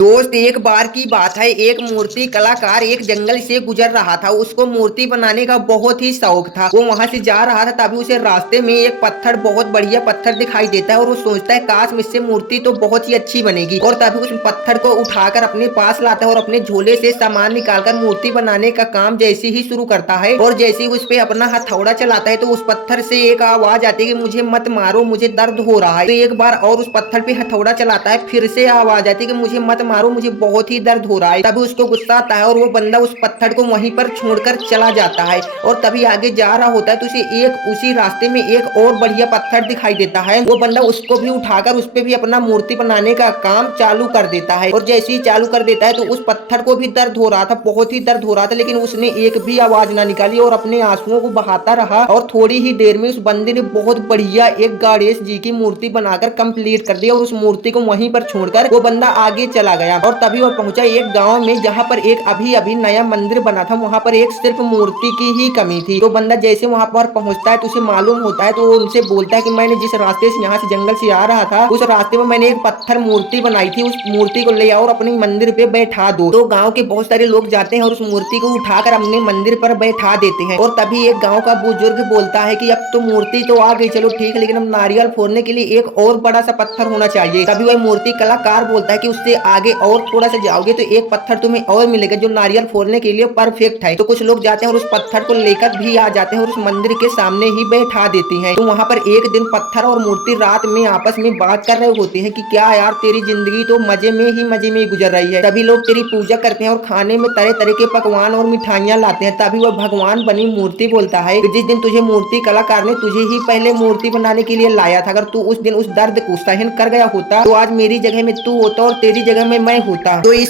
दोस्त, एक बार की बात है। एक मूर्ति कलाकार एक जंगल से गुजर रहा था। उसको मूर्ति बनाने का बहुत ही शौक था। वो वहां से जा रहा था, तभी उसे रास्ते में एक पत्थर, बहुत बढ़िया पत्थर दिखाई देता है और वो सोचता है काश इससे मूर्ति तो बहुत ही अच्छी बनेगी। और तभी उस पत्थर को उठाकर अपने पास लाता है और अपने झोले से सामान निकालकर मूर्ति बनाने का काम जैसे ही शुरू करता है। और जैसे ही उस पे अपना हथौड़ा चलाता है तो उस पत्थर से एक आवाज आती है कि मुझे मत मारो, मुझे दर्द हो रहा है। तो एक बार और उस पत्थर पे हथौड़ा चलाता है, फिर से आवाज आती है कि मुझे मत मारो, मुझे बहुत ही दर्द हो रहा है। तभी उसको गुस्सा आता है और वो बंदा उस पत्थर को वहीं पर छोड़कर चला जाता है। और तभी आगे जा रहा होता है तो उसे एक उसी रास्ते में एक और बढ़िया पत्थर दिखाई देता है। वो बंदा उसको भी उठाकर उस पे भी अपना मूर्ति बनाने का काम चालू कर देता है। और जैसे ही चालू कर देता है तो उस पत्थर को भी दर्द हो रहा था, बहुत ही दर्द हो रहा था, लेकिन उसने एक भी आवाज ना निकाली और अपने आंसुओं को बहाता रहा। और थोड़ी ही देर में उस बंदे ने बहुत बढ़िया एक गणेश जी की मूर्ति बनाकर कंप्लीट कर दी और उस मूर्ति को वहीं पर छोड़कर वो बंदा आगे चला गया। और तभी वो पहुंचा एक गांव में, जहां पर एक अभी अभी नया मंदिर बना था। वहां पर एक सिर्फ मूर्ति की ही कमी थी। तो बंदा जैसे वहां पर पहुंचता है तो उसे मालूम होता है, तो वो उनसे बोलता है कि मैंने जिस रास्ते से यहाँ से जंगल से आ रहा था, उस रास्ते में मैंने एक पत्थर मूर्ति बनाई थी, उस मूर्ति को ले आओ और अपने मंदिर पे बैठा दो। तो गाँव के बहुत सारे लोग जाते हैं और उस मूर्ति को उठाकर अपने मंदिर पर बैठा देते हैं। और तभी एक गाँव का बुजुर्ग बोलता है कि अब तो मूर्ति तो आ गई, चलो ठीक है, लेकिन अब नारियल फोड़ने के लिए एक और बड़ा सा पत्थर होना चाहिए। तभी वह मूर्ति कलाकार बोलता है कि उससे आगे और थोड़ा सा जाओगे तो एक पत्थर तुम्हें और मिलेगा जो नारियल फोड़ने के लिए परफेक्ट है। तो कुछ लोग जाते हैं और उस पत्थर को लेकर भी आ जाते हैं और उस मंदिर के सामने ही बैठा देते हैं। तो वहां पर एक दिन पत्थर और मूर्ति रात में आपस में बात कर रहे होते हैं कि क्या यार, तेरी जिंदगी तो मजे में ही गुजर रही है। तभी लोग तेरी पूजा करते हैं और खाने में तरह तरह के पकवान और मिठाइयां लाते हैं। तभी वह भगवान बनी मूर्ति बोलता है कि जिस दिन तुझे मूर्ति कलाकार ने तुझे ही पहले मूर्ति बनाने के लिए लाया था, अगर तू उस दिन उस दर्द को सहन कर गया होता तो आज मेरी जगह में तू होता और तेरी जगह में मैं होता। तो इस